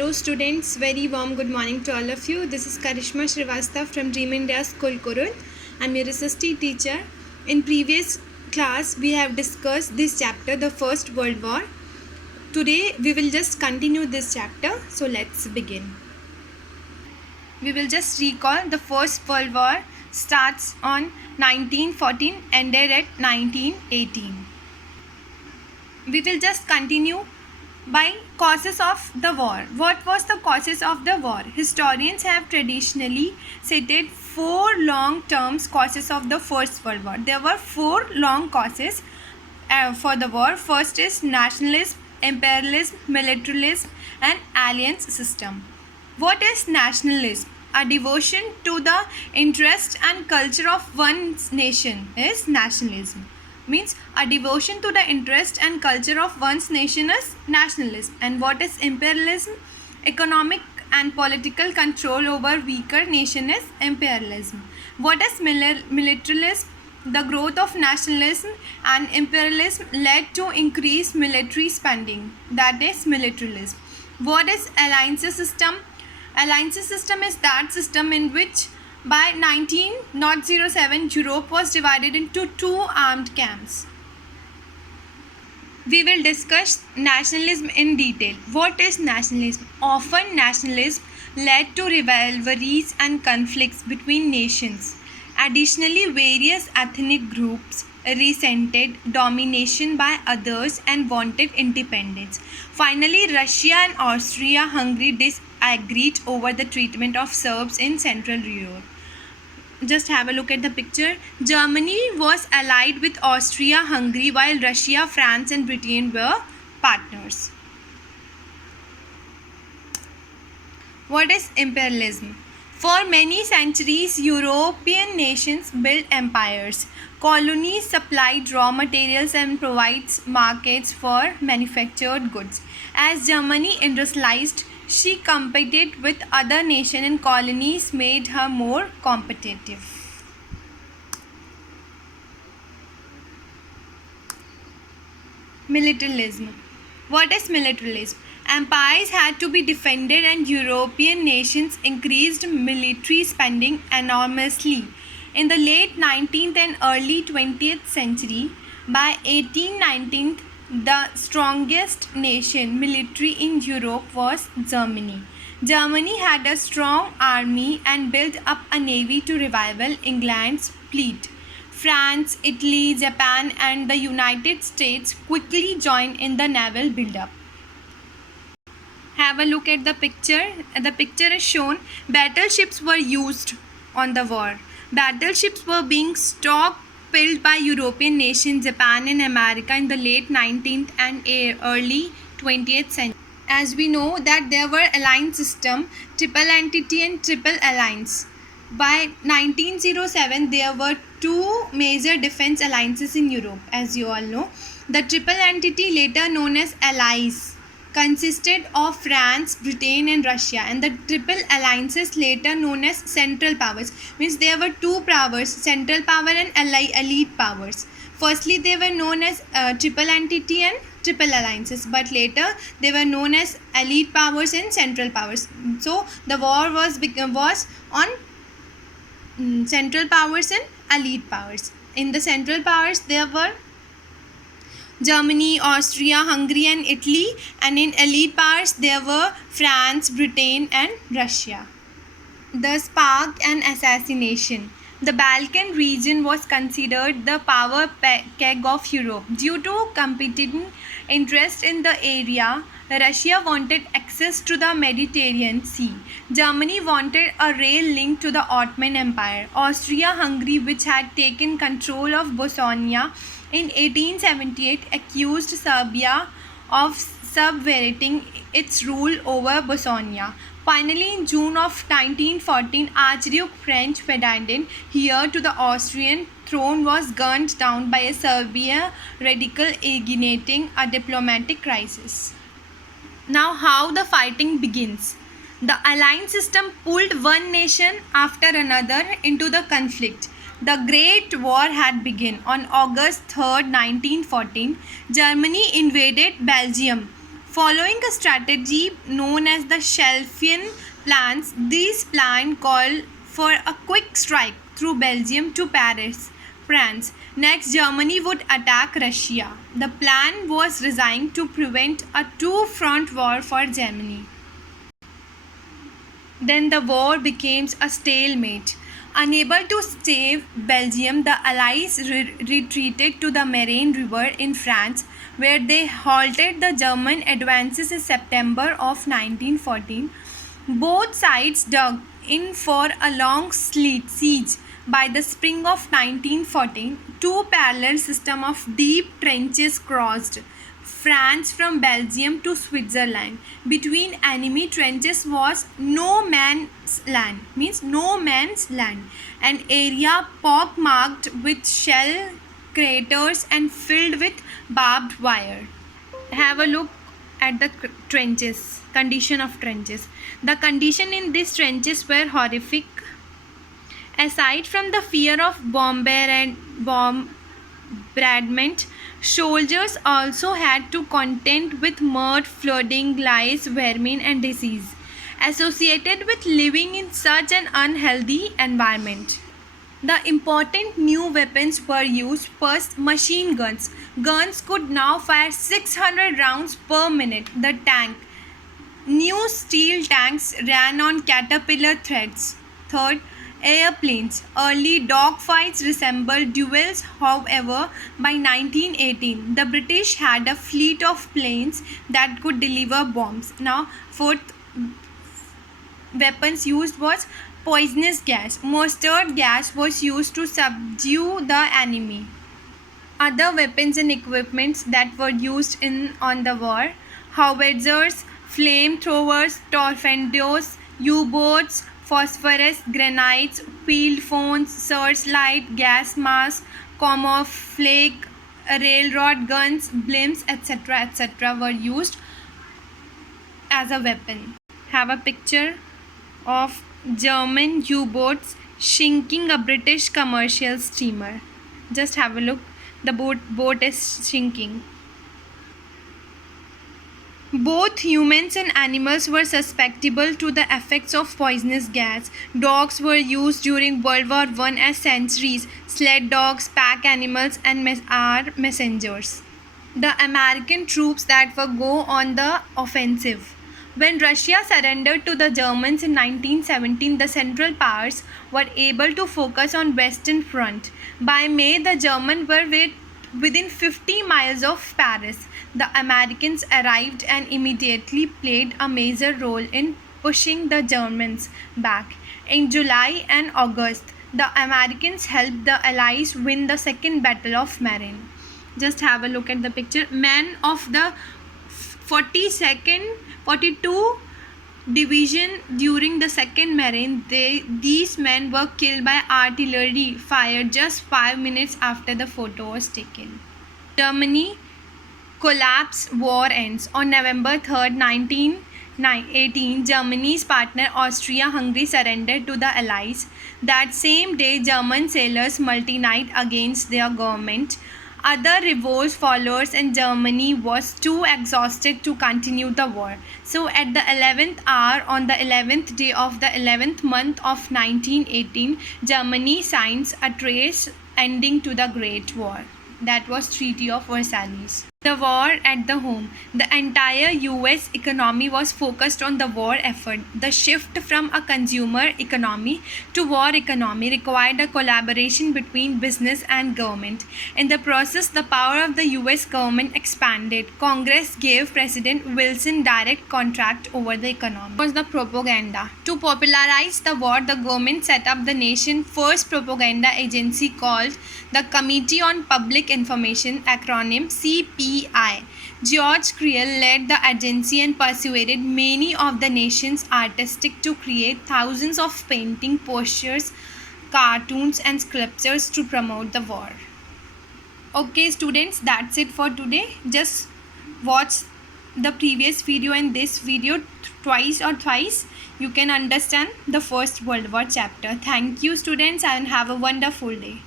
Hello students, very warm good morning to all of you. This is Karishma Srivastava from Dream India School Kurun. I am your SST teacher. In previous class we have discussed this chapter, the First World War. Today we will just continue this chapter, so let's begin. We will just recall the First World War starts on 1914, ended at 1918. We will just continue by causes of the war. What was the causes of the war? Historians have traditionally cited four long-term causes of the First World War. There were four long causes for the war. First is nationalism, imperialism, militarism, and alliance system. What is nationalism? A devotion to the interest and culture of one's nation is nationalism. Means a devotion to the interest and culture of one's nation is nationalism. And what is imperialism? Economic and political control over weaker nation is imperialism. What is militarism? The growth of nationalism and imperialism led to increased military spending. That is militarism. What is alliance system? Alliance system is that system in which by 1907, Europe was divided into two armed camps. We will discuss nationalism in detail. What is nationalism? Often nationalism led to rivalries and conflicts between nations. Additionally, various ethnic groups resented domination by others and wanted independence. Finally, Russia and Austria-Hungary disagreed over the treatment of Serbs in Central Europe. Just have a look at the picture. Germany was allied with Austria-Hungary while Russia, France and Britain were partners. What is imperialism? For many centuries, European nations built empires. Colonies supplied raw materials and provided markets for manufactured goods. As Germany industrialized, she competed with other nations and colonies made her more competitive. Militarism. What is militarism? Empires had to be defended and European nations increased military spending enormously. In the late 19th and early 20th century, by 1819, the strongest military in Europe was Germany. Germany had a strong army and built up a navy to rival England's fleet. France, Italy, Japan and the United States quickly joined in the naval build-up. Have a look at the picture. The picture is shown. Battleships were used on the war. Battleships were being stockpiled by European nations, Japan and America in the late 19th and early 20th century. As we know that there were alliance system, triple entity and triple alliance. By 1907, there were two major defense alliances in Europe, as you all know. The triple entity, later known as Allies, consisted of France, Britain and Russia, and the triple alliances later known as Central Powers. Means there were two powers, Central Power and Elite Powers. Firstly, they were known as triple entity and triple alliances, but later they were known as Elite Powers and Central Powers. So the war was on Central Powers and Elite Powers. In the Central Powers, there were Germany, Austria, Hungary and Italy, and in elite powers there were France, Britain and Russia. The spark and assassination. The Balkan region was considered the power keg of Europe. Due to competing interest in the area, Russia wanted access to the Mediterranean Sea. Germany wanted a rail link to the Ottoman Empire. Austria-Hungary, which had taken control of Bosnia in 1878, accused Serbia of subverting its rule over Bosnia. Finally, in June of 1914, Archduke Franz Ferdinand, heir to the Austrian throne, was gunned down by a Serbian radical, igniting a diplomatic crisis. Now, how the fighting begins. The alliance system pulled one nation after another into the conflict. The Great War had begun. On August 3, 1914, Germany invaded Belgium. Following a strategy known as the Schlieffen plans, this plan called for a quick strike through Belgium to Paris, France. Next, Germany would attack Russia. The plan was designed to prevent a two-front war for Germany. Then the war became a stalemate. Unable to save Belgium, the Allies retreated to the Marne River in France, where they halted the German advances in September of 1914. Both sides dug in for a long siege. By the spring of 1914, two parallel systems of deep trenches crossed France from Belgium to Switzerland. Between enemy trenches was no man's land, an area pockmarked with shell craters and filled with barbed wire. Have a look at the condition of trenches. The condition in these trenches were horrific. Aside from the fear of bombardment, soldiers also had to contend with mud, flooding, lice, vermin, and disease associated with living in such an unhealthy environment. The important new weapons were used. First, machine guns. Guns could now fire 600 rounds per minute. The tank. New steel tanks ran on caterpillar threads. Third, airplanes. Early dogfights resembled duels. However, by 1918, the British had a fleet of planes that could deliver bombs. Now, fourth weapons used was poisonous gas. Mustard gas was used to subdue the enemy. Other weapons and equipments that were used on the war: howitzers, flamethrowers, torpedoes, U-boats, phosphorus grenades, field phones, searchlight, gas masks, camouflage, railroad guns, blimps, etc. were used as a weapon. Have a picture of German U-boats sinking a British commercial steamer. Just have a look. The boat is sinking. Both humans and animals were susceptible to the effects of poisonous gas. Dogs were used during World War I as sentries. Sled dogs, pack animals, and are messengers. The American troops that were go on the offensive. When Russia surrendered to the Germans in 1917, the Central Powers were able to focus on Western Front. By May, the Germans were within 50 miles of Paris. The Americans arrived and immediately played a major role in pushing the Germans back. In July and August, the Americans helped the Allies win the Second Battle of Marne. Just have a look at the picture. Men of the 42 Division during the Second Marine, these men were killed by artillery fire just 5 minutes after the photo was taken. Germany collapse, war ends. On November 3rd, 1918, Germany's partner Austria-Hungary surrendered to the Allies. That same day, German sailors multinied against their government. Other revolts followed and Germany was too exhausted to continue the war. So at the 11th hour, on the 11th day of the 11th month of 1918, Germany signs a truce ending to the Great War. That was Treaty of Versailles. The war at the home. The entire US economy was focused on the war effort. The shift from a consumer economy to war economy required a collaboration between business and government. In the process, the power of the US government expanded. Congress gave President Wilson direct contract over the economy. Was the propaganda. To popularize the war, the government set up the nation's first propaganda agency called the Committee on Public Information, acronym CPI. George Creel led the agency and persuaded many of the nation's artists to create thousands of paintings, posters, cartoons, and sculptures to promote the war. Okay, students, that's it for today. Just watch the previous video and this video twice or thrice. You can understand the First World War chapter. Thank you, students, and have a wonderful day.